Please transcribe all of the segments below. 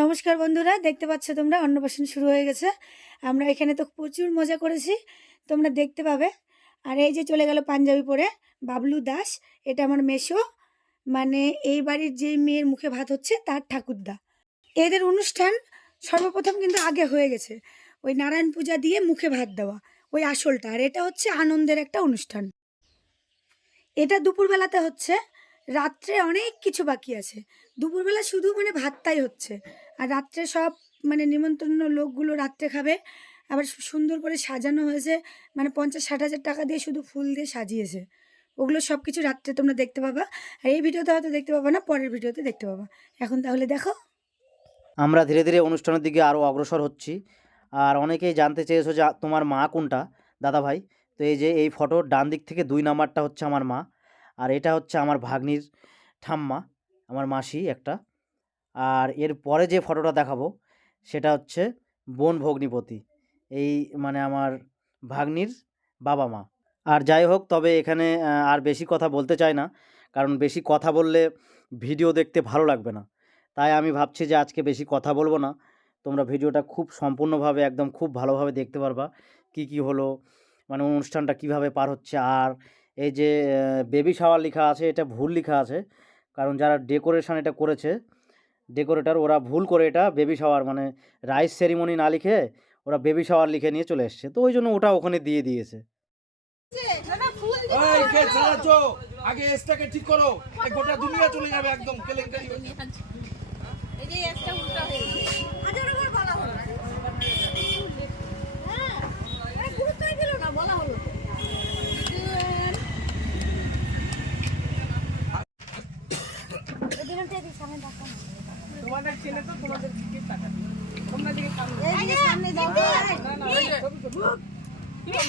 নমস্কার বন্ধুরা, দেখতে পাচ্ছ তোমরা অন্নপ্রাশন শুরু হয়ে গেছে। আমরা এখানে তো প্রচুর মজা করেছি, তোমরা দেখতে পাবে। আর এই যে চলে গেল পাঞ্জাবি পরে, বাবলু দাস, এটা আমার মেশো মানে এই বাড়ির যে মেয়ের মুখে ভাত হচ্ছে, তার ঠাকুরদা। এদের অনুষ্ঠান সর্বপ্রথম কিন্তু আগে হয়ে গেছে। ওই নারায়ণ পূজা দিয়ে মুখে ভাত দেওয়া, ওই আসলটা। আর এটা হচ্ছে আনন্দের একটা অনুষ্ঠান। এটা দুপুরবেলাতে হচ্ছে, রাত্রে অনেক কিছু বাকি আছে। দুপুরবেলা শুধু মানে ভাতটাই হচ্ছে। আর রাত্রে সব মানে নিমন্ত্রণ লোকগুলো রাত্রে খাবে। আবার সুন্দর করে সাজানো হয়েছে। মানে পঞ্চাশ, ষাট হাজার টাকা দিয়ে শুধু ফুল দিয়ে সাজিয়েছে। ওগুলো সব কিছু রাত্রে তোমরা দেখতে পাবা। আর এই ভিডিওতে হয়তো দেখতে পাবা না, পরের ভিডিওতে দেখতে পাবা। এখন তাহলে দেখো। আমরা ধীরে ধীরে অনুষ্ঠানের দিকে আরও অগ্রসর হচ্ছি। আর অনেকেই জানতে চেয়েছো যে তোমার মা কোনটা? দাদা ভাই তো এই যে এই ফটোর ডান দিক থেকে দুই নাম্বারটা হচ্ছে আমার মা। আর এটা হচ্ছে আমার ভাগ্নির ঠাম্মা। আমার মাসি একটা। আর এর পরে যে ফটোটা দেখাবো, সেটা হচ্ছে বোন ভগ্নিপতি। এই মানে আমার ভাগ্নির বাবা মা। আর যাই হোক, তবে এখানে আর বেশি কথা বলতে চাই না। কারণ বেশি কথা বললে ভিডিও দেখতে ভালো লাগবে না। তাই আমি ভাবছি যে আজকে বেশি কথা বলব না। তোমরা ভিডিওটা খুব সম্পূর্ণভাবে, একদম খুব ভালোভাবে দেখতে পারবা। কি কি হলো মানে অনুষ্ঠানটা কীভাবে পার হচ্ছে। আর এই যে বেবি শাওয়ার লেখা আছে, এটা ভুল লেখা আছে। কারণ যারা ডেকোরেশন এটা করেছে ডেকোরেটার ওরা ভুল করে এটা বেবি শাওয়ার মানে রাইস সেরিমনি না লিখে ওরা বেবি শাওয়ার লিখে নিয়ে চলে এসছে। তো ওই জন্য ওটা ওখানে দিয়ে দিয়েছে। আগে এসটাকে ঠিক করো। গোটা দুনিয়া চলে যাবে একদম কেলেঙ্কারি হয়ে যাবে। এই যে একটা উল্টা হয়েছে হাজার বার বলা হলো হ্যাঁ আরে গুরুত্বই দিল না বলা হলো তো। তোমাদের ছেলে তো তোমাদের দিকে তাকাবে তোমরা দিকে সামনে এই যে সামনে যাও না না ওই যে ওই যে ওই যে দেখো দেখো কি বলছে এই যে এই যে একটা বড়টা দেখে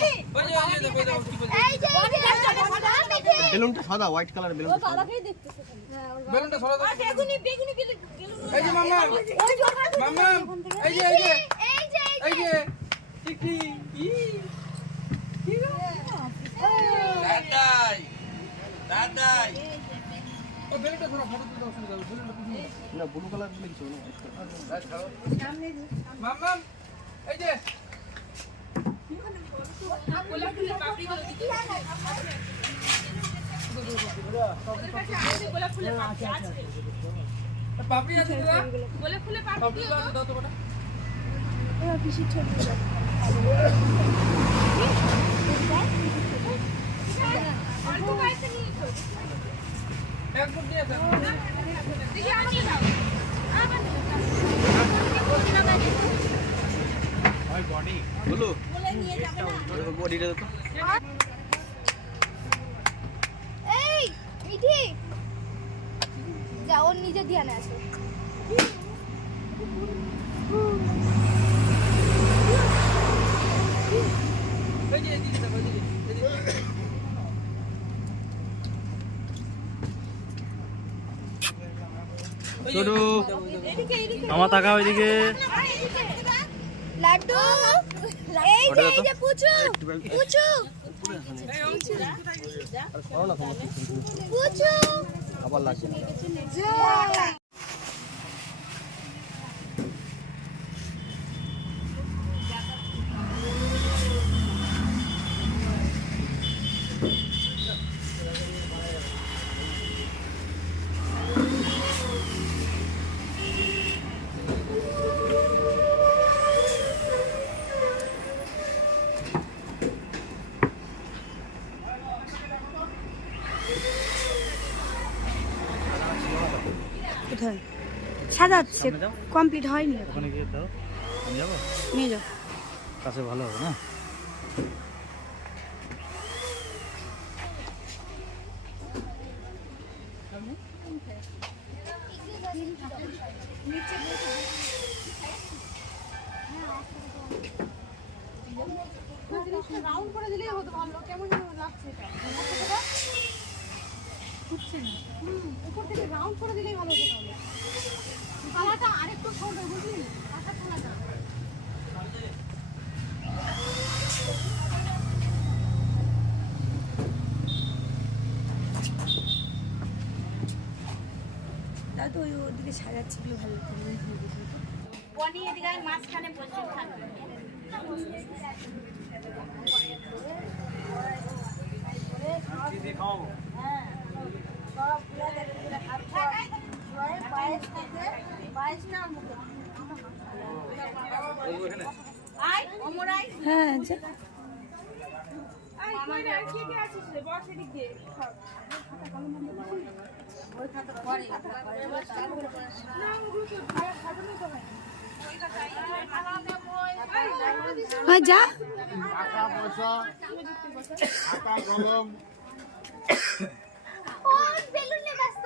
বেলুনটা সাদা হোয়াইট কালার বেলুন। ও বাবাকেই দেখতেছে খালি বেলুনটা সরা বেগুনি বেগুনি এই যে মামা ওই মামা এই যে এই যে এই যে এই ই। দাদাই দাদাই। ও বেলুনটা সরা ফটো তুলতে অসুবিধা হবে বেলুনটা পিছনে না ব্লু কালার লিখছো না মামা এই যে বলে ফুলে পাপড়ি আছে দাও তো দিয়ে দাও দেখি আমাকে দাও আমাকে ব্লু বডিটা তো এই মিঠি। যা ওর নিজে ধ্যানে আছে। ছোটু। আমার তাকা ওইদিকে লাড্ডু? এই যে এই যে পুচু পুচু। পুচু। আবার লাগছে কোথায় সাজাচ্ছে কমপ্লিট হয়নি এখন। ওখানে গিয়ে দাও আমি যাব? নিয়ে যাও। কাছে ভালো হবে না? রাউন্ড করে দিলেই হতো ভালো। কেমন লাগছে এটা। হচ্ছে না হুম, উপর থেকে রাউন্ড করে দিলেই ভালো হতো তাহলে। কালারটা আরেকটু ছোট বুঝলি? কালারটা তাই তো ওই ওদিকে সাজাচ্ছিল ভালো করে বনি এদিকে মাঝখানে বসে থাকবে আয় হ্যাঁ যা। হ্যাঁ বেলুন নিয়ে ব্যস্ত।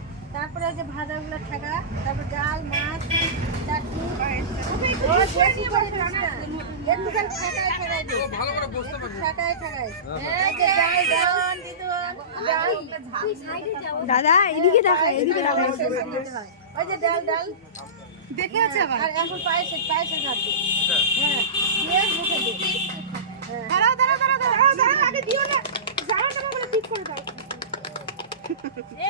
তারপরে ওই যে ভাজাগুলো ঠেকা তারপর ডাল মাছ চাটনি দাদা এদিকে দেখা এদিকে দেখা ওই যে ডাল ডাল। দেখে আছে আবার? আর এখন পায়েসে পায়েসে হ্যাঁ দিয়ে মুখে দে দাঁড়াও দাঁড়াও দাঁড়াও দাঁড়াও দাঁড়াও আগে দিও না। ঠিক করে দাও। এ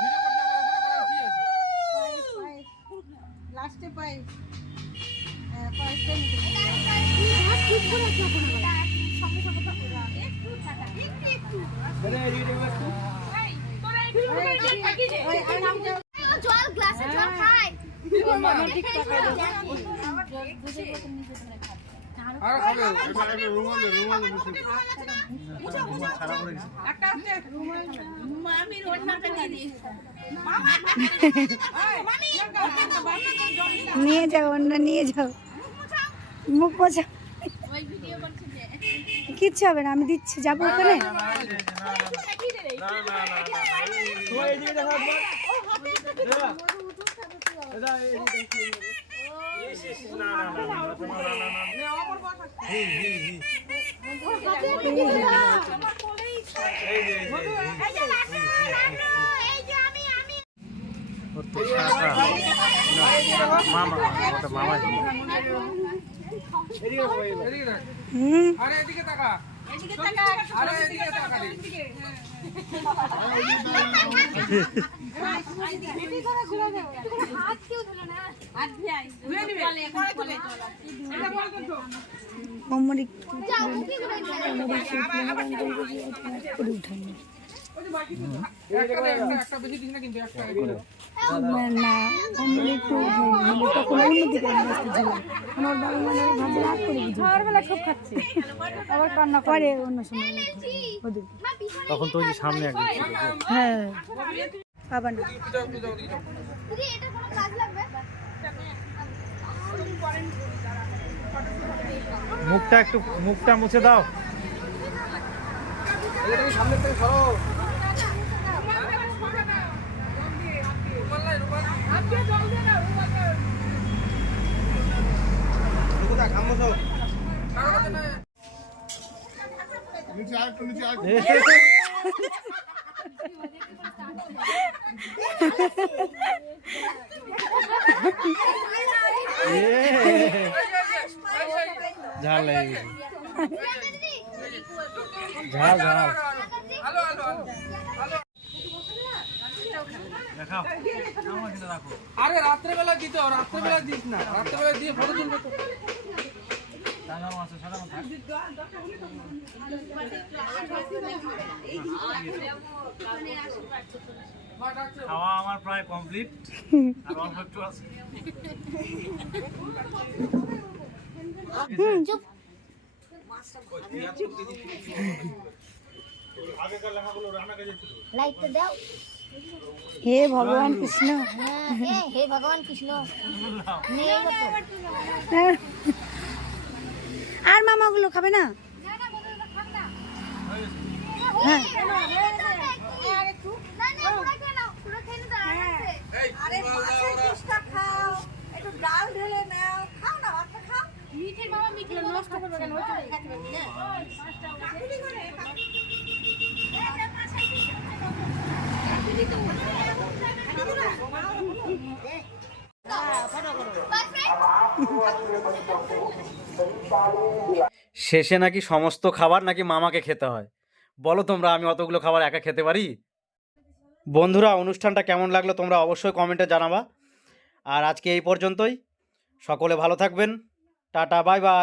ভিডিও করতে হবে ওখানে করার কি আছে লাস্টে পায়েস হ্যাঁ পায়েসটা নিতে জল গ্লাসে জল খাই। নিয়ে যাও অন্য নিয়ে যাও মুখ যে কিচ্ছু হবে না আমি দিচ্ছি যাব ওখানে মামা মামা আরে এদিকে তাকা। মুখে ধরে করে উঠানো। তখন আবার করে অন্য সময় তখন তো সামনে হ্যাঁ না মুখটা একটু, মুখটা মুছে দাও। সামনের থেকে সরো কারও কাছে নাই। ঝাল লেগে। ঝাল ঝাল। হ্যালো হ্যালো হ্যালো দেখাও আমার আরে রাত্রেবেলা দিতে রাত্রেবেলা দিস না। রাত্রেবেলা দিয়ে ফটো তুলবে তো। খাওয়া আমার প্রায় কমপ্লিট আর অল্প একটু আছে। লাইটটা দাও। হে ভগবান কৃষ্ণ। হ্যাঁ হে হে ভগবান কৃষ্ণ। আর মামাগুলো খাবে না হ্যাঁ এই মাল দাও ওরা মিঠির বাবা মিঠির নষ্ট করবে কেন ওইটা খাইতে পারবি না শেষে নাকি সমস্ত খাবার নাকি মামাকে খেতে হয়? বলো তোমরা, আমি অতগুলো খাবার একা খেতে পারি? বন্ধুরা, অনুষ্ঠানটা কেমন লাগল তোমরা অবশ্যই কমেন্টে জানাবা। আর আজকে এই পর্যন্তই। সকলে ভালো থাকবেন। Tata bye bye